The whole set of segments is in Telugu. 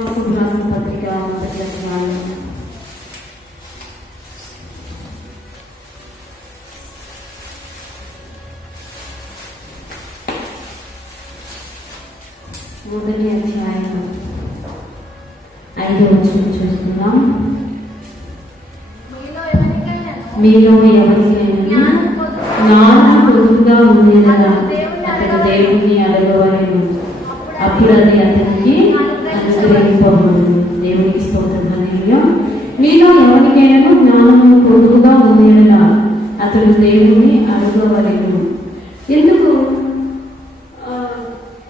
యాకోబు రాసిన పత్రిక మొదటి అధ్యాయం 5వ వచనం చూస్తున్నాం. మీలో ఎవరికైనా జ్ఞానం పొదుపుగా ఉండేలా అతడు దేవుణ్ణి అడగవలెను, అప్పుడు అది అతనికి అనుగ్రహింపబడును. దేవునికి స్తోత్రం. హల్లెలూయా. మీలో ఎవరికైనా జ్ఞానం పొదుపుగా ఉండేలా అతడు దేవుణ్ణి అడగవలెను. ఎందుకు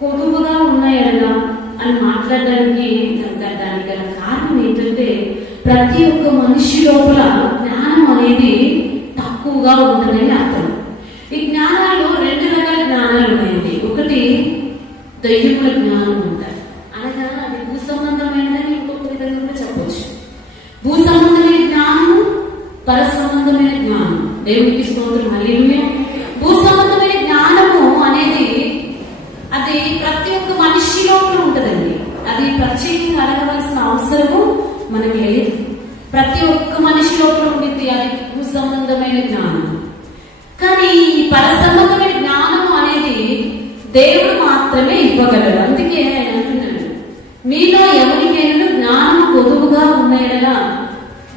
పొదుపుగా ఉన్న ఎడలా అని మాట్లాడడానికి దానికి గల కారణం ఏంటంటే, ప్రతి ఒక్క మనిషి లోపల జ్ఞానం అనేది తక్కువగా ఉంటుందని అర్థం. ఈ జ్ఞానాల్లో 2 రకాల జ్ఞానాలు ఉన్నాయండి. ఒకటి దైవిక జ్ఞానం ఉంటారు, అనగా అది భూ సంబంధమైనదని ఇంకొక విధంగా చెప్పవచ్చు. భూ సంబంధమైన జ్ఞానం, పర సంబంధమైన జ్ఞానం. దేవునికి స్తోత్రం. హల్లెలూయా. భూ సంబంధమైన జ్ఞానము అనేది అది ప్రతి ఒక్క మనిషి లోపల ఉంటుందండి. అది ప్రత్యేకంగా అడగవలసిన అవసరము మనకి లేదు. ప్రతి ఒక్క మనిషి లోపల ఉండింది అది భూ సంబంధమైన జ్ఞానం. కానీ ఈ పర సంబంధమైన జ్ఞానము అనేది దేవుడు మాత్రమే ఇవ్వగలడు. అందుకే ఆయన అంటున్నాడు, మీలో ఎవరికైనా జ్ఞానం పొదువుగా ఉన్నాయలా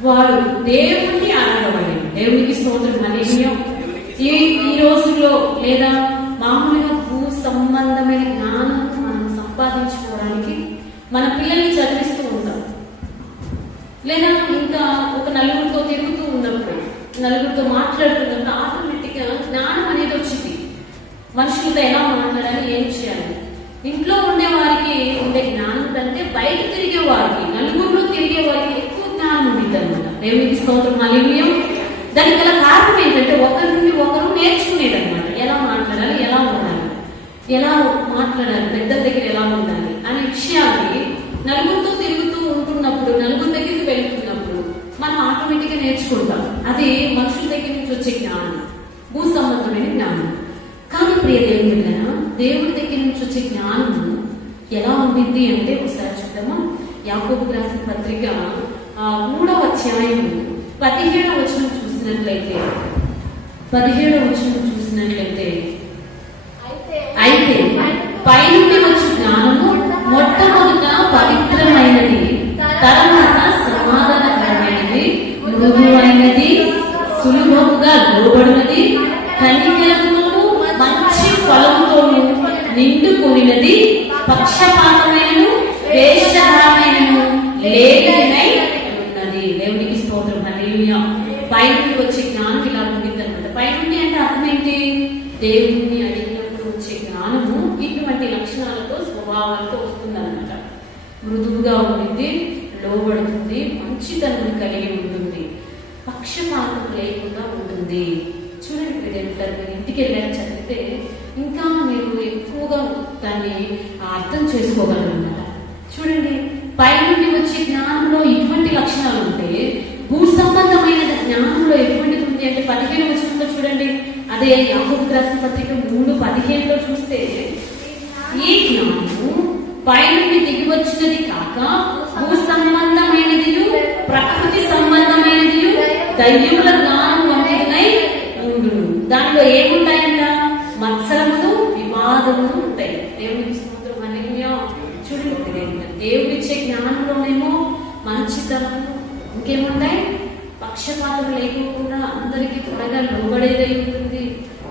వాడు దేవుణ్ణి అడగబడి. దేవునికి స్తోత్రం. హల్లెలూయా. ఈ రోజుల్లో లేదా మామూలుగా భూ సంబంధమైన జ్ఞానం మనం సంపాదించుకోవడానికి మన పిల్లల్ని చదివిస్తూ ఉంటాం. లేదా ఇంకా ఒక నలుగురితో తిరుగుతూ ఉన్నప్పుడు, నలుగురితో మాట్లాడుతున్నప్పుడు ఆటోమేటిక్ గా జ్ఞానం అనేది వచ్చింది. మనుషులతో ఎలా మాట్లాడాలి, ఏం చేయాలి. ఇంట్లో ఉండే వారికి ఉండే జ్ఞానం కంటే బయట తిరిగే వారికి, నలుగురిలో తిరిగే వారికి ఎక్కువ జ్ఞానం ఉంటుంది అనమాట. దేవునికి స్తోత్రం. హల్లెలూయా. దానికి గల కారణం ఏంటంటే, ఒకరి నుండి ఒకరు నేర్చుకునేది అనమాట. ఎలా మాట్లాడాలి, ఎలా ఉండాలి, ఎలా మాట్లాడాలి, పెద్దల దగ్గర ఎలా ఉండాలి అనే విషయాన్ని నలుగురితో తిరుగుతూ ఉంటున్నప్పుడు, నలుగురి దగ్గరికి వెళ్తున్నప్పుడు మనం ఆటోమేటిక్ గా నేర్చుకుంటాం. అది మనుషుల దగ్గర నుంచి వచ్చే జ్ఞానం, భూ సంబంధమైన జ్ఞానం. కానీ ప్రియ దేవుని దేవుడి దగ్గర నుంచి వచ్చే జ్ఞానము ఎలా ఉండింది అంటే, ఒకసారి చూద్దామా. యాకోబు రాసిన పత్రిక 3వ అధ్యాయం 17వ వచనం చూసినట్లయితే, 17వ వచనం చూసినట్లయితే, అయితే పైనుండి వచ్చే జ్ఞానము మొట్టమొదట పవిత్రమైనది, తర్వాత సమాధానకరమైనది, మృదువైనది, సులభముగా లోబడినది, కనికరముతోను మంచి ఫలముతోను నిండుకొనినది, పక్షపాతమైనను వేషధామైనను లేనిదై ఉన్నది. దేవునికి స్తోత్రం. హల్లెలూయా. పైనుండి వచ్చే జ్ఞానం ఇలా ఉంటుంది అనమాట. పైనుండి అంటే అర్థం ఏంటి? దేవుణ్ణి అడిగినప్పుడు వచ్చే జ్ఞానము ఇటువంటి లక్షణాలతో, స్వభావాలతో వస్తుంది అనమాట. మృదువుగా ఉంటుంది, లోబడుతుంది, మంచితనం కలిగి ఉంటుంది, పక్షపాతం లేకుండా ఉంటుంది. చూడండి మీరు ఇంటికి వెళ్ళాక చదివితే ఇంకా మీరు ఎక్కువగా దాన్ని అర్థం చేసుకోగలరు అనమాట. చూడండి, పైనుండి వచ్చే జ్ఞానంలో ఇటువంటి లక్షణాలు ఉంటే, భూ సంబంధమైన జ్ఞానంలో ఎటువంటిది ఉంది అంటే 15వ వచనంలో చూడండి. అదే యాకోబు రాసిన పత్రిక 3:15లో చూస్తే, ఈ జ్ఞానము పైనుండి దిగి వచ్చినది కాక భూ సంబంధమైనది, ప్రకృతి సంబంధమైనది, దైవముల జ్ఞానం అనేదినై ఉండును. దానిలో ఏముంటాయంట? మత్సరములు, వివాదములు ఉంటాయి. దేవునికి స్తోత్రం. హల్లెలూయా. చూడండి, దేవుడిచ్చే జ్ఞానంలోనేమో మంచితనం, ఇంకేముంటాయి? పక్షపాతం లేకుండా అందరికీ త్వరగా లోబడేదై ఉంటుంది.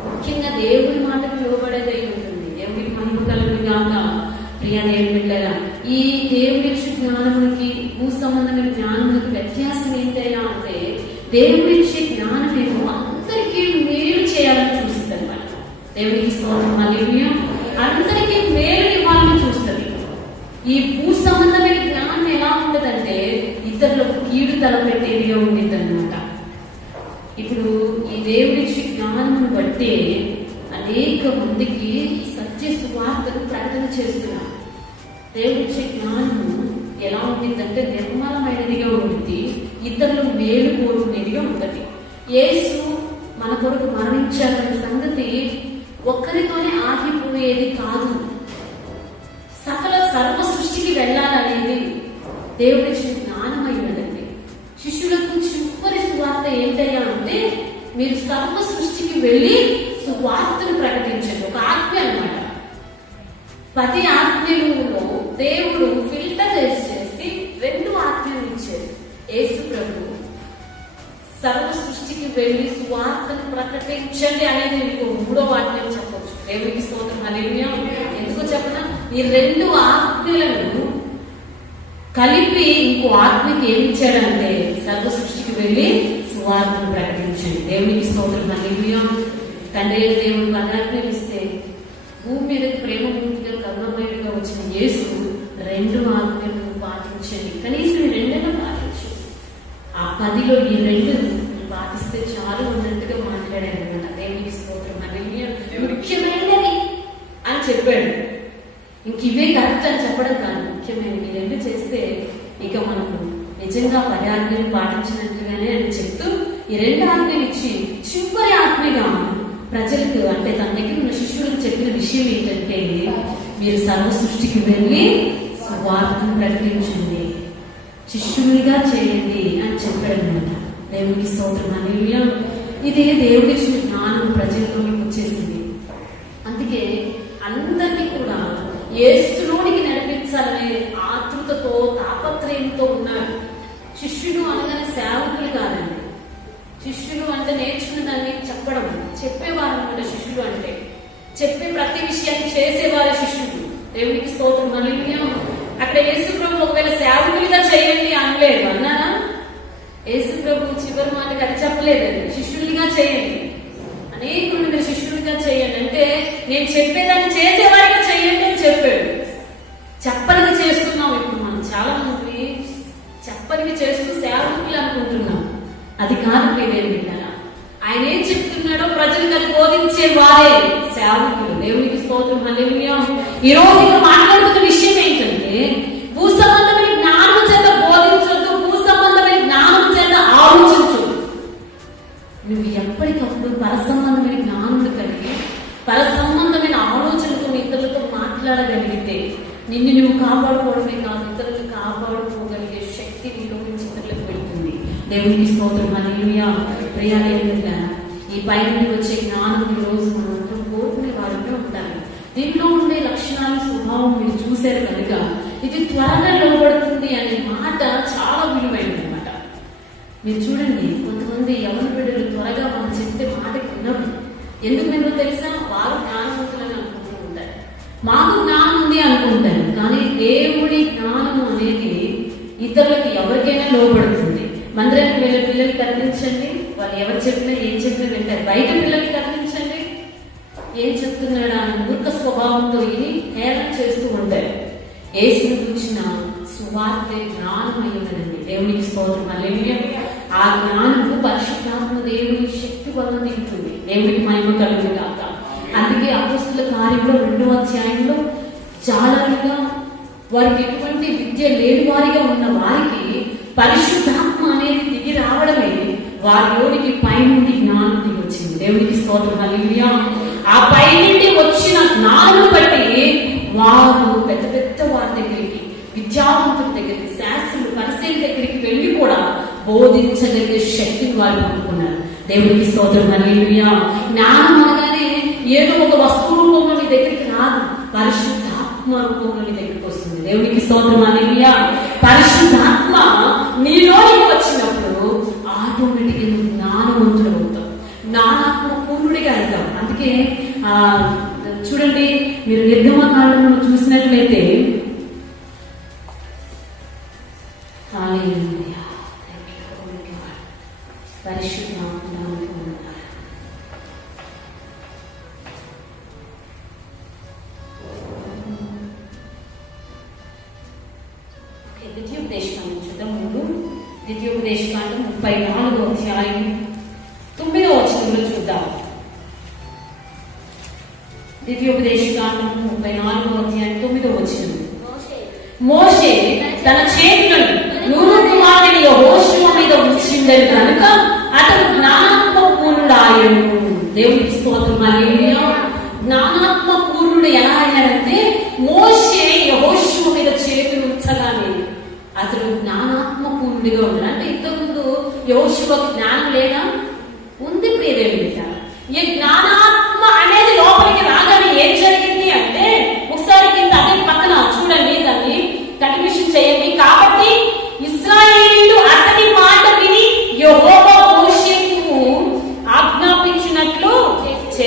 ముఖ్యంగా దేవుడి మాటకు లోబడేదై ఉంటుంది. దేవుడికి మహిమ కలుగును గాక. ప్రియ దేవుని బిడ్డలారా, ఈ దేవుడిచ్చే జ్ఞానమునికి భూ సంబంధమైన జ్ఞానమునికి వ్యత్యాసం ఏంటయ్యా అంటే, దేవుడిచ్చే జ్ఞానమేమో అందరికీ మేలు చేయాలని చూస్తుంది అనమాట. దేవుడికి స్తోత్రం. హల్లెలూయా. అందరికీ మేలు ఇవ్వాలని చూస్తుంది. ఈ భూ సంబంధమైన జ్ఞానం ఎలా ఉంటదంటే, ఇతరులకు కీడు తలపెట్టేదిగా ఉండేది అనమాట. ఇప్పుడు ఈ దేవుడిచ్చే జ్ఞానమును బట్టి అనేక మందికి ఈ సత్య సువార్తను ప్రకటన చేస్తున్నారు. దేవుడిచ్చే జ్ఞానము ఎలా ఉంటుందంటే, నిర్మలమైనదిగా ఉంటుంది, ఇతరులు మేలు కోరుకునేదిగా ఉంటుంది. యేసు మన కొరకు మరణించాలనే సంగతి ఒక్కరితోనే ఆగిపోయేది కాదు. సర్వ సృష్టికి వెళ్ళాలనేది దేవుడి జ్ఞానం అయి ఉన్నదండి. శిష్యులకు చివరి సువార్త ఏంటయ్యా అంటే, మీరు సర్వ సృష్టికి వెళ్ళి సువార్తను ప్రకటించండి. ఒక ఆజ్ఞ అన్నమాట. 10 ఆజ్ఞలలో దేవుడు ఫిల్టర్ చేసి 2 ఆజ్ఞలు ఇచ్చారు. యేసు ప్రభు సర్వ సృష్టికి వెళ్ళి సువార్తను ప్రకటించండి అనేది మీకు 3వ ఆజ్ఞ చెప్పవచ్చు. దేవునికి స్తోత్రం, హల్లెలూయా. ఎందుకో చెప్పనా, ఈ 2 ఆజ్ఞలను కలిపి ఇంకో ఆజ్ఞకి ఏమి ఇచ్చాడంటే, సర్వ సృష్టికి వెళ్ళి సువార్తను ప్రకటించండి. దేవునికి స్తోత్రం, హల్లెలూయా. తండ్రి దేవుడు పదాజ్ఞలు ఇస్తే భూమి మీద ప్రేమమూర్తిగా కరుణమయుడిగా వచ్చిన యేసు 2 ఆజ్ఞలను పాటించండి. కనీసం ఈ 2 పాటించు. ఆ 10లో ఈ 2 పాటిస్తే చాలు ఉన్నట్టుగా మాట్లాడాడు అనమాట. దేవునికి స్తోత్రం, హల్లెలూయా. ముఖ్యమైనది అని చెప్పాడు. ఇంక ఇవే కరెక్ట్ అని చెప్పడం కాదు, ముఖ్యమైనవి 2 చేస్తే ఇక మనకు నిజంగా 10 ఆజ్ఞలు పాటించినట్లుగానే అని చెప్తూ ఈ 2 ఆజ్ఞలు ఇచ్చి చివరి ఆజ్ఞగా ప్రజలకు, అంటే తన దగ్గర ఉన్న శిష్యులకు చెప్పిన విషయం ఏంటంటే, మీరు సర్వ సృష్టికి వెళ్ళి వార్తను ప్రకటించండి, శిష్యునిగా చేయండి అని చెప్పాడు అనమాట. దేవునికి స్తోత్రం, హల్లెలూయా. ఇదే దేవుడి జ్ఞానం ప్రజల్లోకి వచ్చేసింది. అందుకే అందరినీ కూడా యేసులోనికి నడిపించాలనే ఆతృతతో తాపత్రయంతో ఉన్నారు. శిష్యుడు అనగానే సేవకులు కాదండి. శిష్యులు అంటే నేర్చుకున్న దాన్ని చెప్పడం, చెప్పేవారు అనమాట. శిష్యులు అంటే చెప్పే ప్రతి విషయాన్ని చేసేవారు శిష్యుడు. దేవునికి స్తోత్రం, హల్లెలూయా. అక్కడ యేసు ప్రభు ఒకవేళ సేవకులుగా చేయండి అనలేదు, అన్నారా? యేసు ప్రభు చివరి మాటకి అది చెప్పలేదండి, శిష్యులుగా చేయండి, అనేకులు మీరు శిష్యులుగా చేయండి అంటే నేను చెప్పేదాన్ని చేసేవారిగా చేయండి అని చెప్పాడు. చెప్పనిగా చేస్తున్నాం ఇప్పుడు మనం. చాలా మంది చెప్పనిగా చేస్తూ సేవకులు అనుకుంటున్నాం. అది కాదు ప్రియమైన బిడ్డలారా. ఆయన ఏం చెప్తున్నాడో ప్రజలకు అది బోధించే వారే సేవకులు. దేవునికి స్తోత్రం, హల్లెలూయా. ఈ రోజు ఇక్కడ మాట్లాడుతున్న విషయం ఏంటంటే, భూ సంబంధమైన జ్ఞానం చేత బోధించొద్దు, భూ సంబంధమైన జ్ఞానం చేత ఆలోచించు. నువ్వు ఎప్పటికప్పుడు పరసంబంధమైన జ్ఞానుడు కలిగి పరసంబంధమైన ఆలోచనతో ఇతరులతో మాట్లాడగలిగితే నిన్ను నువ్వు కాపాడుకోవడమే కాదు, ఇతరులను కాపాడుకోగలిగే శక్తి నీలో నుంచి ఇతరులకు వెళ్తుంది. దేవునికి స్తోత్రం, హల్లెలూయా. ప్రియాలేదా, ఈ పై నుండి వచ్చే జ్ఞానం ఈ రోజు మనందరం కోరుకునే వారిలో ఉండాలి. దీనిలో ఉండే లక్షణాలు, స్వభావం మీరు చూశారు కనుక ఇది త్వరగా లోబడుతుంది అనే మాట చాలా విలువైనది అనమాట. మీరు చూడండి, కొంతమంది యవన బిడ్డలు త్వరగా మనం చెప్తే మాటకి వినరు. ఎందుకు వినో తెలుసా? వారు జ్ఞానవంతులని అనుకుంటూ ఉంటారు, మాకు జ్ఞానం ఉంది అనుకుంటారు. కానీ దేవుడి జ్ఞానం అనేది ఇతరులకు ఎవరికైనా లోబడుతుంది. మందిరానికి వెళ్ళే పిల్లలు కనిపించండి, వాళ్ళు ఎవరు చెప్పినా ఏం చెప్పినా వింటారు. బయట పిల్లల్ని కనిపించండి, ఏం చెప్తున్నాడా అని మూర్ఖ స్వభావంతో ఇది హేళన చేస్తూ ఉంటారు. యేసుని గురించిన సువార్తే జ్ఞానం అయ్యిందండి. దేవునికి స్తోత్రం, హల్లెలూయా. ఆ జ్ఞానము పరిశుద్ధాత్మ దేవుని శక్తి వలన దిగుతుంది. దేవునికి మహిమ కలుగును గాక. అందుకే అపొస్తలుల కార్యంలో 2వ అధ్యాయంలో జాలరుగా, వారికి ఎటువంటి విద్య లేని వారిగా ఉన్న వారికి పరిశుద్ధాత్మ అనేది దిగి రావడమే వారిలోనికి పైనుండి జ్ఞానం దిగి వచ్చింది. దేవునికి స్తోత్రం, హల్లెలూయా. ఆ పై నుండి వచ్చిన జ్ఞానం బట్టి వారు పెద్ద పెద్ద వారి దగ్గరికి, విద్యావంతుల దగ్గరికి, శాస్త్రులు, పరిశీలి దగ్గరికి వెళ్ళి కూడా బోధించగలిగే శక్తిని వారు పొందుకున్నారు. దేవునికి స్తోత్రం, హల్లెలూయా. జ్ఞానం అనగానే ఏదో ఒక వస్తు రూపంలో నీ దగ్గరికి రాదు, పరిశుద్ధాత్మ రూపంలో నీ దగ్గరికి వస్తుంది. దేవునికి స్తోత్రం, హల్లెలూయా. పరిశుద్ధాత్మ నీలోకి వచ్చినప్పుడు ఆటోమేటిక్గా నువ్వు జ్ఞానవంతుడు అవుతావు, జ్ఞానాత్మ పూర్ణుడిగా అవుతావు. అందుకే చూడండి, మీరు నిర్గమకాండంలో చూసినట్లయితే ద్వితీయోపదేశకాండం చూద్దాం. ద్వితీయోపదేశకాండం 34వ అధ్యాయం 9వ వచనంలో చూద్దాం. ద్వితీయోపదేశకాండం 34వ అధ్యాయం 9వ వచనం. మోషే తన చేతులను నూను కుమారుని యెహోషువ మీద ఉంచిందని కనుక అతడు జ్ఞానాత్మ పూర్ణుడాయను. దేవునికి స్తోత్రం, హల్లెలూయా. జ్ఞానాత్మ పూర్ణుడు ఎలా అయ్యారంటే, మోషే యెహోషువ మీద చేతులు ఉంచగానే అతడు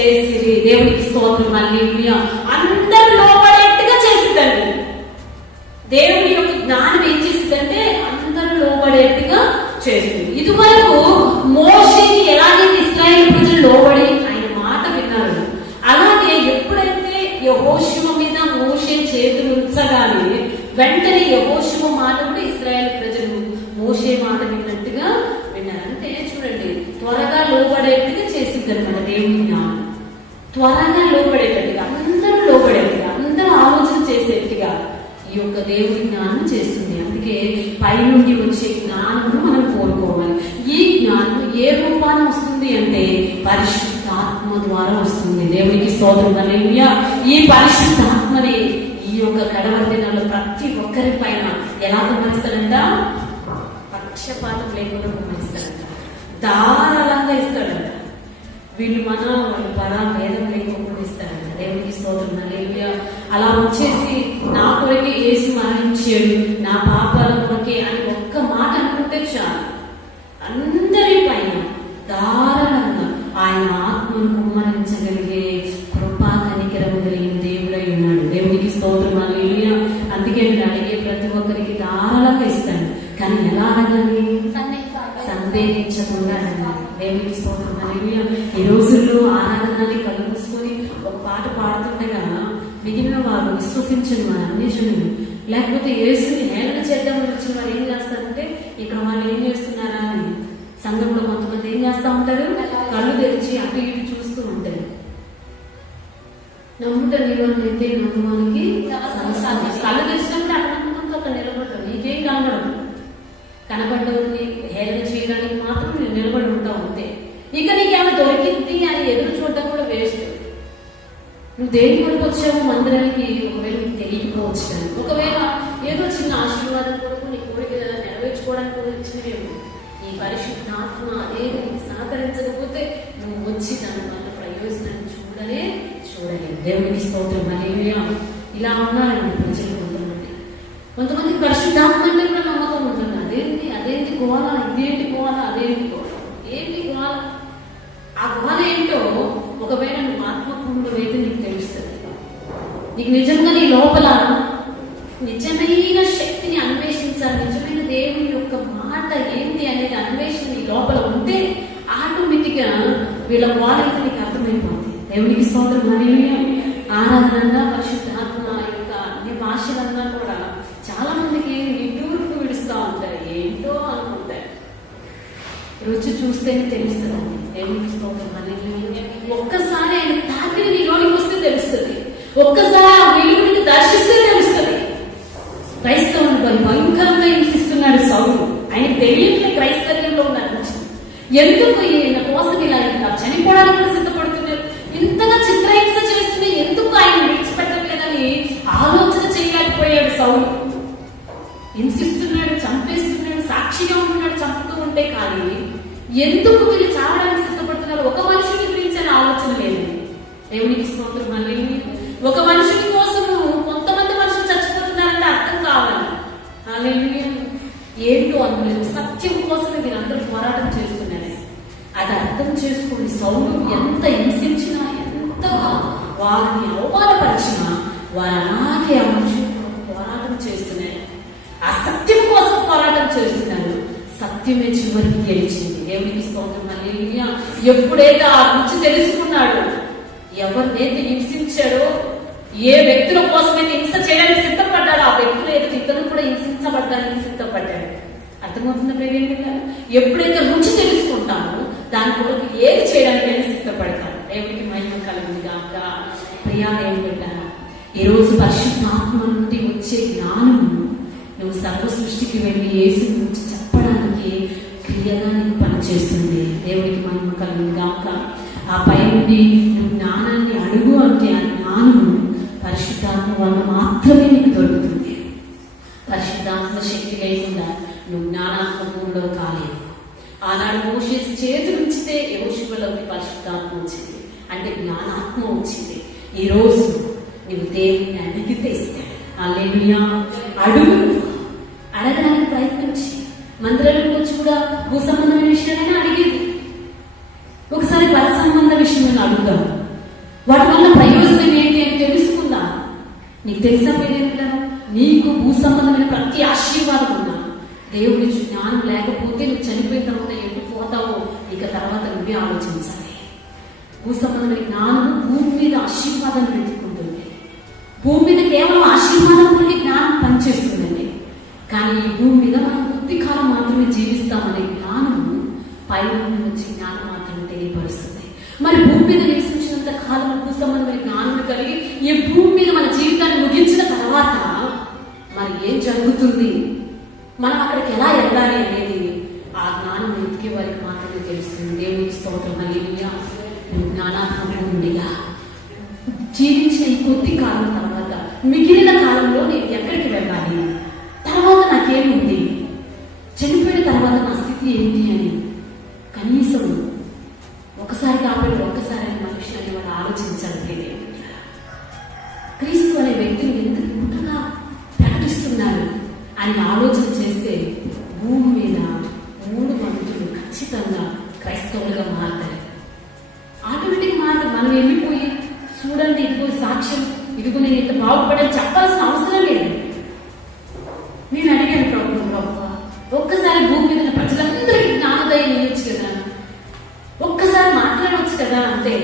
చేసి దేవునికి స్తోత్రం హల్లెలూయా అందరూ లోబడేట్టుగా చేసిందండి. దేవుని యొక్క జ్ఞానం ఏం చేసిందంటే అందరూ లోబడేట్టుగా చేస్తుంది. ఇదివరకు మోషేకి ఎలాగైతే ఇశ్రాయేలు ప్రజలు లోబడి ఆయన మాట విన్నారు, అలాగే ఎప్పుడైతే యెహోషువ మీద మోషే చేతులు ఉంచగానే వెంటనే యెహోషువ మాట కూడా ఇశ్రాయేలు ప్రజలు మోషే మాట విన్నట్టుగా విన్నారు. అంటే చూడండి, త్వరగా లోబడేట్టుగా చేసింది అనమాట దేవుని జ్ఞానం. త్వరగా లోబడేటట్టుగా, అందరూ లోబడేట్టుగా, అందరూ ఆలోచన చేసేట్టుగా ఈ యొక్క దేవుని జ్ఞానం చేస్తుంది. అందుకే పైనుండి వచ్చే జ్ఞానము మనం కోరుకోవాలి. ఈ జ్ఞానం ఏ రూపాన్ని వస్తుంది అంటే పరిశుద్ధాత్మ ద్వారా వస్తుంది. దేవునికి స్తోత్రం హల్లెలూయా. ఈ పరిశుద్ధాత్మని ఈ యొక్క కడవరి దినాల్లో ప్రతి ఒక్కరి పైన ఎలా కుమ్మరిస్తాడంట? పక్షపాతం లేకుండా కుమ్మరిస్తాడంట, ధారాళంగా ఇస్తాడంట. వీళ్ళు మన వాళ్ళు పరా భేదం లేకుండా ఇస్తాడంట. దేవునికి స్తోత్రం హల్లెలూయా. అలా వచ్చేసి నా కొరకే యేసు మరణించాడు, నా పాపాల కొరకే అని ఒక్క మాట అనుకుంటే చాలు, అందరి పైన ధారాళంగా ఆయన ఆత్మను కుమ్మరించగలిగే కృపా కనికరము కలిగిన దేవుడై ఉన్నాడు. దేవునికి స్తోత్రం హల్లెలూయా. అందుకే నేను అడిగే ప్రతి ఒక్కరికి ధారాళంగా ఇస్తాను, కానీ ఎలా అడగాలి? సందేహించకుండా అడగాలి. దేవునికి స్తోత్రం హల్లెలూయా. ఈ రోజుల్లో ఆరాధనని కళ్ళు మూసుకొని ఒక పాట పాడుతుండగా మిగిలిన వారు విశ్వసించిన వారు అన్యజనులు, లేకపోతే యేసుని హేళన చేద్దామని వచ్చిన వారు ఏం చేస్తారంటే ఇక్కడ వాళ్ళు ఏం చేస్తున్నారా అని సంఘంలో కొంతమంది ఏం చేస్తా ఉంటారు? కళ్ళు తెరిచి అటు ఇటు చూస్తూ ఉంటారు. నమ్ముట నిలవనైతే నమ్మవానికి కళ్ళు తెరిచినప్పుడు అక్కడ నమ్మకంతో అక్కడ నిలబడ్డావు, నీకేం కనబడదు. కనబడ్డవుని హేళన చేయడానికి మాత్రం నేను నిలబడి ఉంటావు అంతే. ఇక నీకేమైనా దొరికింది అని ఎదురు చూడటం కూడా వేస్ట్. నువ్వు దేని కొరకు వచ్చావు మందిరానికి? ఒకవేళ నీకు తెలియకపోవచ్చు, కానీ ఒకవేళ ఏదో చిన్న ఆశీర్వాదం కొరకు నీ కోరిక నెరవేర్చుకోవడానికి కూడా ఇచ్చినవేమో. నీ పరిశుద్ధాత్మ అదేది నీకు సహకరించకపోతే నువ్వు వచ్చి దాని వల్ల ప్రయోజనాన్ని చూడలేదు. దేవునికి స్తోత్రం హల్లెలూయా. ఇలా ఉన్నారండి ప్రజలు. కొంతమంది పరిశుద్ధాత్మ అంటే కూడా నమ్మకం ఉంటుంది. అదేంటి గోళ, ఇదేంటి గోళ, అదేంటి గోళ, ఏంటి గోళ? ఆ గోళ ఏంటో ఒకవేళ నువ్వు ఆత్మపూర్ణుడు అయితే నీకు తెలుస్తుంది. నీకు నిజంగా నీ లోపల నిజమైన శక్తిని అన్వేషించాలి, నిజమైన దేవుని యొక్క మాట ఏంటి అనేది అన్వేషణ నీ లోపల ఉంటే ఆటోమేటిక్ గా వీళ్ళ గోళ అయితే నీకు అర్థమైపోతుంది. దేవునికి స్తోత్రం హల్లెలూయా. ఆరాధన పరిశుద్ధాత్మ యొక్క అన్ని భాషలన్నా కూడా చాలా మందికి నిట్టూర్పు విడుస్తూ ఉంటారు, ఏంటో అనుకుంటారు. రుచి చూస్తేనే తెలుస్తుంది. దేవునికి స్తోత్రం హల్లెలూయా. ఒక్కసారి ఆయన తాకిడి నీ లోనికి వస్తే తెలుస్తుంది, ఒక్కసారి ఆ వెలుగుని దర్శిస్తే తెలుస్తుంది. క్రైస్తవుని భయంకరంగా హింసిస్తున్నాడు సౌలు. ఆయన తెలియట్లే క్రైస్తవ్యంలో ఉన్న ఎందుకు ఈయన కోసం ఇలా చనిపోవడానికి కూడా సిద్ధపడుతున్నారు, ఇంతగా చిత్రహింస చేస్తుంటే ఎందుకు ఆయన విడిచిపెట్టలేదని ఆలోచన చేయలేకపోయాడు సౌలు. హింసిస్తున్నాడు, చంపేస్తున్నాడు, సాక్షిగా ఉంటున్నాడు చంపుతూ ఉంటే, కానీ ఎందుకు వీళ్ళు చావడానికి సిద్ధపడుతున్నారు? ఒక మనుషుని గురించి అని ఆలోచన లేదు. దేవునికి స్తోత్రం హల్లెలూయా. ఒక మనుషుని కోసము కొంతమంది మనుషులు చచ్చిపోతున్నారంటే అర్థం కావాలి. హల్లెలూయా. ఏంటో అనుకోలేదు, సత్యం కోసం వీరందరూ పోరాటం చేస్తున్నారు. అది అర్థం చేసుకుని సౌలు ఎంత హింసించినా, ఎంత వారిని అవమానపరిచినా వారు అలాగే ఆ మనుషులు పోరాటం చేస్తున్నారు. ఆ సత్యం కోసం పోరాటం చేస్తున్నారు. సత్యమే చివరికి గెలిచింది. దేవునికి స్తోత్రం హల్లెలూయా. ఎప్పుడైతే ఆ రుచి తెలుసుకున్నాడు, ఎవరినైతే హింసించాడో, ఏ వ్యక్తుల కోసమైతే హింస చేయడానికి సిద్ధపడ్డాడో ఆ వ్యక్తులు ఏదో ఇతను కూడా హింసించబడ్డానికి సిద్ధపడ్డాడు. అర్థమవుతున్న పేరేంటి? ఎప్పుడైతే రుచి తెలుసుకుంటామో దాని కొరకు ఏది చేయడానికైనా సిద్ధపడతాను. దేవునికి మహిమ కలుగుతుంది గాక. ప్రియా దేవుని బిడ్డ, ఈ రోజు పరిశుద్ధాత్మ నుండి వచ్చే జ్ఞానము నువ్వు సర్వ సృష్టికి వెళ్ళి యేసు గురించి చెప్పడానికి క్రియగా నీకు పనిచేస్తుంది. దేవునికి మహిమ కలుగుతుంది గాక. ఆ పై నుండి నువ్వు జ్ఞానాన్ని అడుగు అంటే ఆ జ్ఞానము పరిశుద్ధాత్మ వల్ల మాత్రమే నీకు దొరుకుతుంది. పరిశుద్ధాత్మ శక్తి లేకుండా నువ్వు జ్ఞానాత్మకంలో కాలేదు. ఆనాడు మోషే చేతులు ఉంచితే యెహోషువలోకి పరిశుద్ధాత్మ వచ్చింది, అంటే జ్ఞానాత్మ వచ్చింది. ఈ రోజు నువ్వు దేవుని అడిగితే ఇస్తాడు. హల్లెలూయా. అడుగు, అడగడానికి ప్రయత్నించి మందిరంలోకి వచ్చి కూడా భూ సంబంధమైన విషయాలైనా అడిగేది. ఒకసారి పర సంబంధ విషయం అడుగుతాం. వాటి వల్ల ప్రయోజనం ఏంటి అని తెలుసుకుందాం. నీకు తెలుసా పేరేంటా? నీకు భూ సంబంధమైన ప్రతి ఆశీర్వాదం ఉన్నా దేవుడి జ్ఞానం లేకపోతే నువ్వు చనిపోయిన తర్వాత ఎటు పోతావో ఇక తర్వాత నువ్వే ఆలోచించాలి. భూ సంబంధమైన జ్ఞానము భూమి మీద ఆశీర్వాదం పెట్టుకుంటుంది. భూమి మీద కేవలం ఆశీర్వాదం జ్ఞానం పనిచేస్తుందండి. కానీ ఈ భూమి మీద మనం కొద్ది కాలం మాత్రమే జీవిస్తామనే జ్ఞానము పై నుండి వచ్చి జ్ఞానం మాత్రమే తెలియపరుస్తుంది. మరి భూమి మీద నివసించినంత కాలం భూ సంబంధమైన జ్ఞానం కలిగి ఈ భూమి మీద మన జీవితాన్ని ముగించిన తర్వాత మరి ఏం జరుగుతుంది, మనం అక్కడికి ఎలా వెళ్ళాలి అనేది ఆ జ్ఞానం ఎదిగే వారికి మాత్రమే తెలుస్తుంది. దేవునికి స్తోత్రం. హల్లెలూయా. జ్ఞానాత్మకంగా జీవించిన ఈ కొద్ది కాలం తర్వాత మిగిలిన కాలంలో నేను ఎక్కడికి వెళ్ళాలి, తర్వాత నాకేముంది, చనిపోయిన తర్వాత నా స్థితి ఏంటి అని కనీసం ఒకసారి కాబట్టి ఒక్కసారి మన విషయాన్ని వాళ్ళు ఆలోచించాలి. క్రీస్తు అనే వ్యక్తిని ఎందుకు ఇంతగా ప్రకటిస్తున్నారు అని ఆలోచన చేస్తే భూమి మీద 3 మనుషులు ఖచ్చితంగా క్రైస్తవులుగా మారుతారు. ఆటోమేటిక్ మారుతారు. మనం వెళ్ళిపోయి చూడండి ఇదిగో సాక్ష్యం, ఇదిగో నేను ఇంత బాగుపడని చెప్పాల్సిన అవసరం లేదు. నేను అడిగాను ప్రభు, ఒక్కసారి భూమి మీద ప్రజలందరికీ జ్ఞానోదయం ఇవ్వచ్చు కదా, ఒక్కసారి మాట్లాడవచ్చు కదా అంటే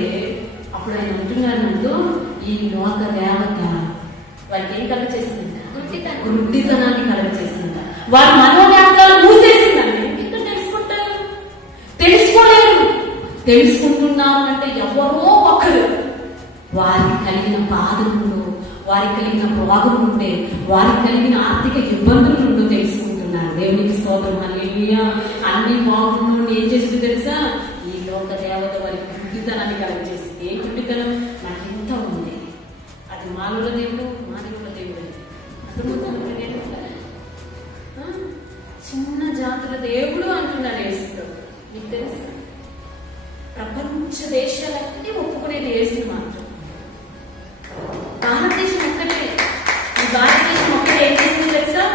అప్పుడు ఆయన అంటున్నారు నాతో, ఈ లోక దేవత వారికి ఏం కలగ చేసిందంట? గుడ్డితనాన్ని కలగ చేసిందంట. వారి మనోవ్యాప్తాలు మూసేసిందండి. ఇంకా తెలుసుకుంటారు? తెలుసుకోలేరు. తెలుసుకుంటున్నాం అంటే ఎవరో ఒకరు వారికి కలిగిన బాధలు, వారికి కలిగిన రోగం ఉంటే, వారికి కలిగిన ఆర్థిక ఇబ్బందులు ఉంటూ తెలుసుకుంటున్నారు. దేవునికి స్తోత్రం. హల్లెలూయా. అన్ని బాగుండు ఏం చేసింది తెలుసా? ఈ లోక దేవత వారికి గుడ్డితనాన్ని కలగజేసింది. ఏ గుడ్డితనం? నాకు ఇంత ఉంది, అది మానవుల దేవుడు, మానవుల దేవుడు. అర్థమవుతుంది? చిన్న జాతుల దేవుడు అంటున్నారు యేసుతో. మీకు తెలుసు, ప్రపంచ దేశాలన్నీ ఒప్పుకునేది యేసు మాత్రం. భారతదేశం ఒక్కటే, ఈ భారతదేశం ఒక్కటే ఏం చేసింది తెలుసా?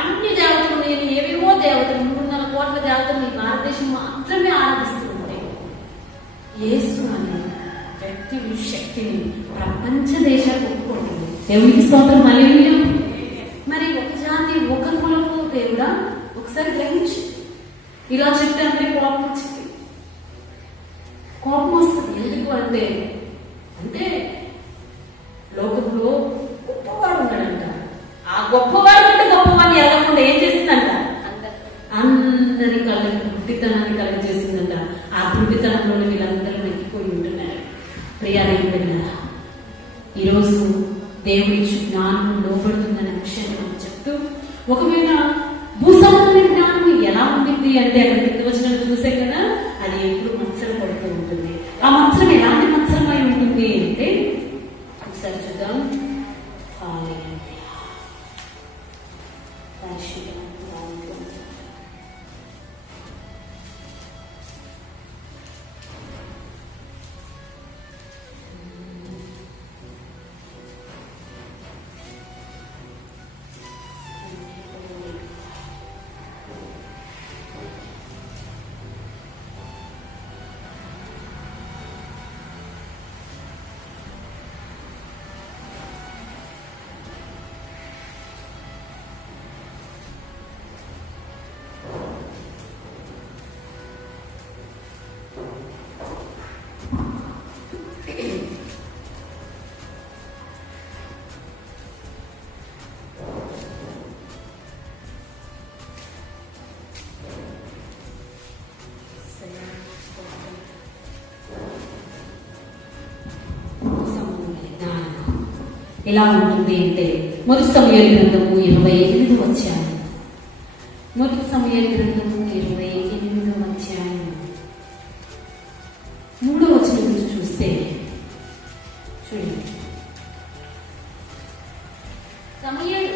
అన్ని దేవతలు, నేను ఏవేవో దేవతలు, 300 కోట్ల దేవతలు ఈ భారతదేశం మాత్రమే ఆరాధిస్తూ ఉంటాయి. యేసు అనే వ్యక్తి శక్తిని ప్రపంచ దేశాలు ఒప్పుకుంటుంది. దేవునికి స్తోత్రం. హల్లెలూయా. మరి ఒక జాతి ఒక కులము దేవుడా ఒకసారి గ్రహించి ఇలా చెప్తే అందరికీ కోపం వచ్చింది. కోపం వస్తుంది. ఎందుకు అంటే లోకంలో గొప్పవాడు ఉన్నాడంట. ఆ గొప్పవాడు అంటే గొప్పవాడిని ఎల్లకుండా ఏం చేసిందంట? అందరి కళ్ళకి గుడ్డితనాన్ని కలుగజేసిందంట. ఆ గుడ్డితనంలో వీళ్ళందరూ నెక్కిపోయి ఉంటున్నారు. ప్రియాదేవి బిడ్డలారా, ఈరోజు దేవుడి జ్ఞానం లోపడుతుందనే విషయాన్ని మనం చెప్తూ, ఒకవేళ భూసంబంధమైన జ్ఞానం ఎలా ఉంటుంది అంటే అక్కడ కింద వచ్చిన చూసే కదా, అది ఎప్పుడు మత్సరం పడుతూ ఉంటుంది. ఆ మత్సరం ఎలాంటి మత్సరమై ఉంటుంది అంటే ఒకసారి చూద్దాం. ఎలా ఉంటుంది అంటే మొదటి సమూయేలు గ్రంథము 28వ అధ్యాయం. మొదటి సమూయేలు గ్రంథము 28వ అధ్యాయం 3వ వచనం నుంచి చూస్తే చూడండి. సమూయేలు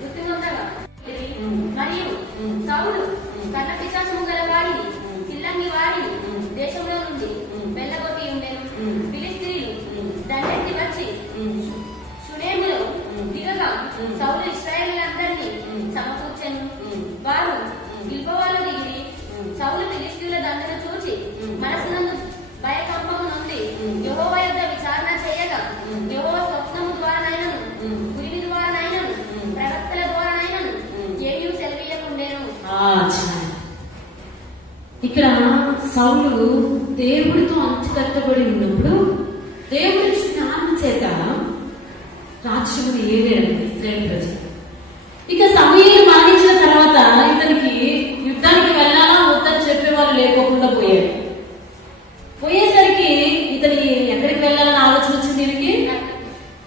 వృత్తిమంతగా మరియు సౌలు కన్న పిశాచము గల వాడిని, పిల్లంగి వాడిని దేశంలో నుండి వెళ్ళగొట్టి ఉండెను. ఫిలిష్తీయులు దండెత్తి వచ్చి షునేములో దిగగా సౌలు ఇశ్రాయేలులందరినీ సమకూర్చెను. వారు గిల్బోవలో దిగి సౌలు ఫిలిష్తీయుల దండను చూచి మనసునందు భయకంపము నుండి యెహోవా యొద్ద సౌలు దేవుడితో అంచుకట్టబడి ఉన్నప్పుడు దేవుడి జ్ఞానం చేత రాజ్యమును ఏలేడు ఇశ్రాయేలు ప్రజలు. ఇక సమూయేలు మరణించిన తర్వాత ఇతనికి యుద్ధానికి వెళ్ళాలా వద్దని చెప్పేవాళ్ళు లేకోకుండా పోయాడు. పోయేసరికి ఇతని ఎక్కడికి వెళ్ళాలని ఆలోచన వచ్చింది. దీనికి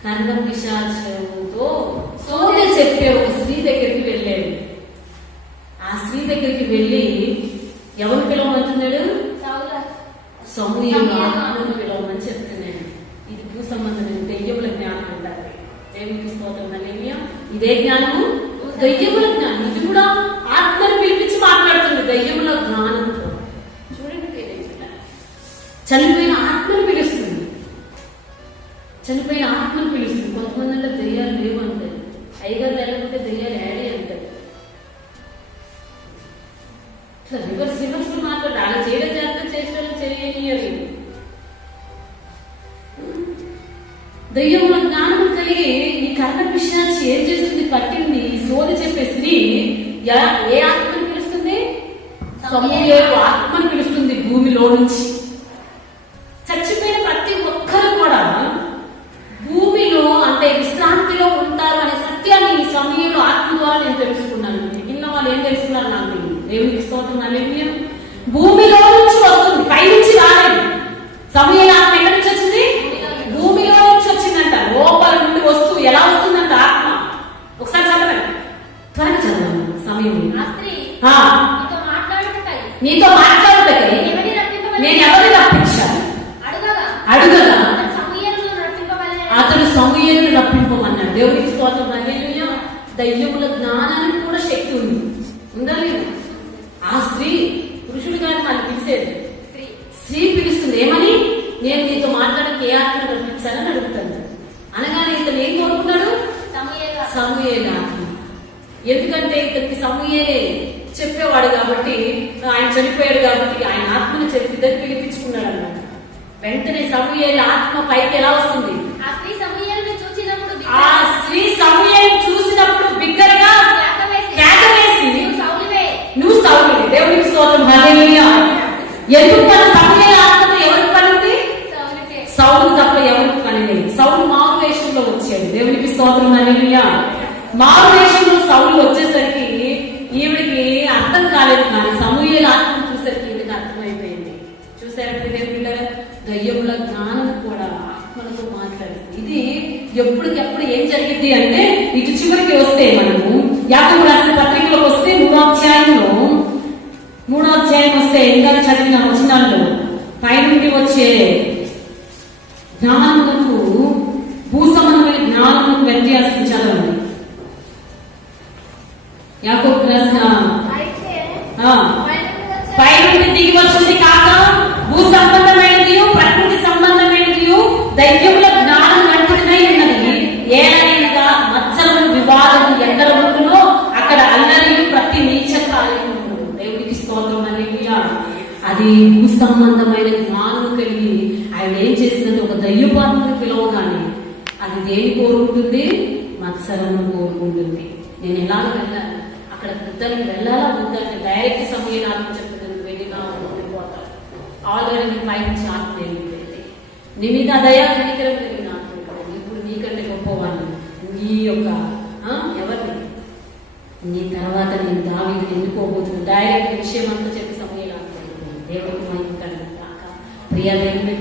కర్ణ పిశాచంతో సోదె చెప్పే ఒక స్త్రీ దగ్గరికి వెళ్ళాడు. ఆ స్త్రీ దగ్గరికి వెళ్ళి ఎవరు పిలవమంటున్నాడు? సమూయేలు ఆత్మను పిలవమని చెప్తున్నాడు. ఇది భూ సంబంధమైన దెయ్యముల జ్ఞానం అంటారు. దేవునికి స్తోత్రం హల్లెలూయా. ఇదే జ్ఞానము దెయ్యముల జ్ఞానం. ఇది కూడా ఆత్మను పిలిపించి మాట్లాడుతుంది దెయ్యముల జ్ఞానంతో. చూడండి, చనిపోయిన ఆత్మను పిలుస్తుంది. చనిపోయిన ఆత్మను పిలుస్తుంది. కొంతమంది అంటే దెయ్యాలు లేవు అంటారు. అయ్యగారు లేకపోతే దెయ్యాలు యాడే అంటారు. ఇట్లా రివర్స్ మాట్లాడు. అలా చేయడం చేస్తే చేసేవాళ్ళు చేయనియరు. దెయ్యముల జ్ఞానం కలిగి ఈ కర్ణ పిశాచి ఏం చేస్తుంది? పట్టింది. ఈ సోది చెప్పే స్త్రీ ఏ ఆత్మను పిలుస్తుంది? సమూయేలు ఆత్మను పిలుస్తుంది భూమిలో నుంచి. చచ్చిపోయిన ప్రతి ఒక్కరు కూడా భూమిలో అంటే విశ్రాంతిలో ఉంటారు అనే సత్యాన్ని ఈ సమూయేలు ఆత్మ ద్వారా నేను తెలుసుకున్నాను. మిగిలిన వాళ్ళు ఏం తెలుసుకున్నారు నాకు తెలియదు. దేవునికి స్తోత్రం హల్లెలూయా. భూమిలో నుంచి వస్తుంది, పై నుంచి రాలేదు. సమూయేలు ఆత్మ ఎక్కడి నుంచి వచ్చింది? భూమిలో నుంచి వచ్చిందంట. లోపల నుండి వస్తూ ఎలా వస్తుందంట ఆత్మ? ఒకసారి చదవండి, త్వరగా చదవండి. సమయం నీతో మాట్లాడుటకై నేను ఎవరిని రప్పించాను? అడుగగా అతడు సమూయేలును రప్పింపమన్నాడు. దేవునికి స్తోత్రం హల్లెలూయా. దయ్యముల జ్ఞానానికి కూడా శక్తి ఉంది, ఉండాలి. ఆ స్త్రీ పురుషుడు గారు మనం పిలిచేది. స్త్రీ పిలుస్తుంది ఏమని? నేను నీతో మాట్లాడక ఏ ఆత్మ రప్పించాలని అడుగుతాను. అనగానే ఇతను ఏం కోరుకున్నాడు? సమూయేలు ఆత్మ. ఎందుకంటే ఇతనికి సమూయేలే చెప్పేవాడు కాబట్టి, ఆయన చనిపోయాడు కాబట్టి ఆయన ఆత్మను చెప్పి ఇద్దరు పిలిపించుకున్నాడు అన్నమాట. వెంటనే సమూయేలు ఆత్మ పైకి ఎలా వస్తుంది? ఆ స్త్రీ సమూయేలును చూసినప్పుడు బిగ్గరగా కేక వేసి నువ్వు సౌలువే. దేవునికి స్తోత్రం హల్లెలూయా. ఎందుకు తన సమూయేలు ఆత్మతో ఎవరికి పని ఉంది? సౌలు తప్ప ఎవరికి పని లేదు. సౌలు మారు వేషంలో వచ్చాడు. దేవునికి స్తోత్రం హల్లెలూయా. మారు వేషంలో సౌలు వచ్చేసరికి ఈవిడికి అర్థం కాలేదు, కానీ సమూయేలు ఆత్మను చూసరికి ఈవిడికి అర్థమైపోయింది. చూసారంటే దేవుని దయ్యముల జ్ఞానం కూడా ఆత్మలతో మాట్లాడుతుంది. ఇది ఎప్పటికెప్పుడు ఏం జరిగింది అంటే, ఇటు చివరికి వస్తే మనము యాకోబు రాసిన పత్రికలోకి వస్తే 3వ అధ్యాయం వస్తే ఇందాక చదివిన వచనాల్లో పైనుండి వచ్చే జ్ఞానములకు భూ సంబంధమైన జ్ఞానములకు వ్యత్యాసం చదవండి. యాకోబు రాసిన పైనుండి దిగి వచ్చింది కాక భూ సంబంధమైనది ప్రకృతి సంబంధమైనది దైవ్యముల జ్ఞానం నడుపునై ఉన్నది. ఏలైనగా మత్సరము వివాదము ఎక్కడ ఉంటుందో అక్కడ అల్లరి ప్రతి నీచ కార్యము. దేవుడికి స్తోత్రం హల్లెలూయా. అది భూ సంబంధమైన జ్ఞానం కలిగి ఆయన ఏం చేసిందంటే ఒక దయ్యపాత్రను పిలవగానే అది దేని కోరుకుంటుంది? మత్సరము కోరుకుంటుంది. నేను ఎలాగ వెళ్ళాలి? అక్కడ వృద్ధానికి వెళ్ళాలా వద్దంటే డైరెక్ట్ సమూయేలు ఆత్మ చెప్తుంది, వెళ్ళినా ఉండిపోతాడు. ఆల్రెడీ నీ పై నుంచి ఆత్మ వెళ్ళిపోయింది. నీ మీద దయా కనికరం కలిగిన ఆత్మ. ఇప్పుడు నీకంటే గొప్పవాళ్ళు నీ యొక్క ఎవరిని నీ తర్వాత నేను దావీదుని ఎన్నుకోబోతున్నాను. డైరెక్ట్ విషయం అంతా చెప్పి సమూయేలు ఆత్మ దేవుడికి మహిమ కలుగును గాక. ప్రియ దేవుని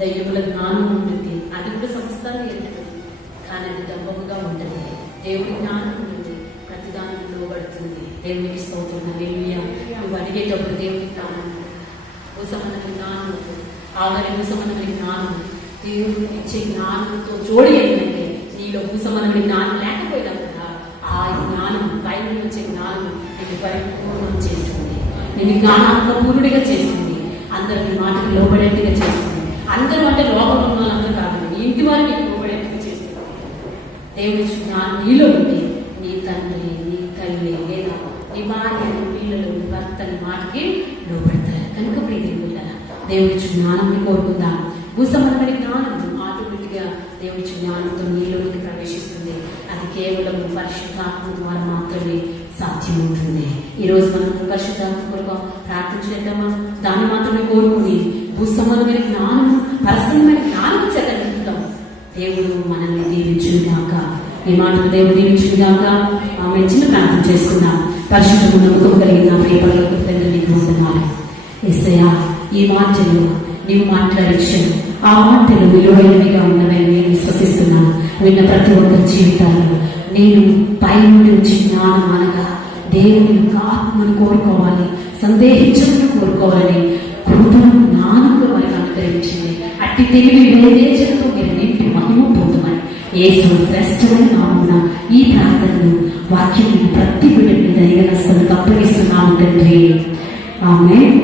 దయ్యముల జ్ఞానం ఉంటుంది. అది కూడా సంస్థాన్ని ఎదుగుతుంది, కానీ అది దెబ్బగా ఉంటుంది. దేవుడి జ్ఞానం ఉంటుంది, ప్రతిదానికి లోబడుతుంది. దేవునికి స్తోత్రం హల్లెలూయా. నువ్వు అడిగేటప్పుడు దేవుడి జ్ఞానం, భూసంబంధమైన జ్ఞానం, ఆల్రెడీ భూసంబంధమైన జ్ఞానం, దేవుడు ఇచ్చే జ్ఞానంతో జోడి ఏంటంటే నీలో భూసంబంధమైన జ్ఞానం లేకపోయినా కూడా ఆ జ్ఞానం పైన వచ్చే జ్ఞానం నేను పరిపూర్ణం చేస్తుంది, నేను జ్ఞానాత్మపూర్ణుడిగా చేస్తుంది, అందరు నీ మాటకు లోబడేట్టుగా చేస్తుంది. అందరూ అంటే లోకంలో ఉన్న వాళ్ళందరూ కాదు, నీ ఇంటి వారికి లోబడేట్టుగా చేస్తుంది. దేవుడి జ్ఞానం నీలో ఉంటే నీ తండ్రి, నీ తల్లి, లేదా నీ భార్య, నీ పిల్లలు, నీ భర్త నీ మాటకి లోబడతారు. కనుక ప్రియదేవులారా, దేవుడి జ్ఞానాన్ని కోరుకుందాం. భూసంబంధమైన జ్ఞానం ఆటోమేటిక్గా దేవుడి జ్ఞానంతో నీలోకి ప్రవేశిస్తుంది. అది కేవలం పరిశుద్ధాత్మ ద్వారా మాత్రమే సాధ్యమవుతుంది. ఈరోజు మనం పరిశుద్ధాత్మ కొరకు ప్రార్థన చేద్దామా? దాన్ని మాత్రమే కోరుకుని భూసంబంధమైన జ్ఞానం, పరసమైన జ్ఞానం చేత నింపుతాం. దేవుడు మనల్ని దీవించుగాక. ఈ మాటలు దేవుడు దీవించుగాక. ఆమె చిన్న ప్రార్థన చేసుకున్నాం. పరిశుద్ధము నమ్మకం కలిగిన ప్రియపరులకు తండ్రి నీకు వందనాలు. యేసయ్యా, ఈ మాటలు నీవు మాట్లాడించాను. ఆ మాటలు విలువైనవిగా ఉన్నవని నేను విశ్వసిస్తున్నాను. విన్న ప్రతి ఒక్కరి జీవితాల్లో నేను పై నుండి వచ్చి జ్ఞానం అనగా దేవుని యొక్క ఆత్మను కోరుకోవాలి, సందేహించకుండా కోరుకోవాలని కృపను జ్ఞానంలో వారికి అనుగ్రహించింది. అట్టి తెలివి వివేచనతో మీరు నింపి మహిమ పొందమని యేసు శ్రేష్టమైన నామమున ఈ ప్రార్థనను వాక్యం ప్రతి బిడ్డ మీద దైవ నష్టం అప్పగిస్తున్నాము తండ్రి. ఆమేన్.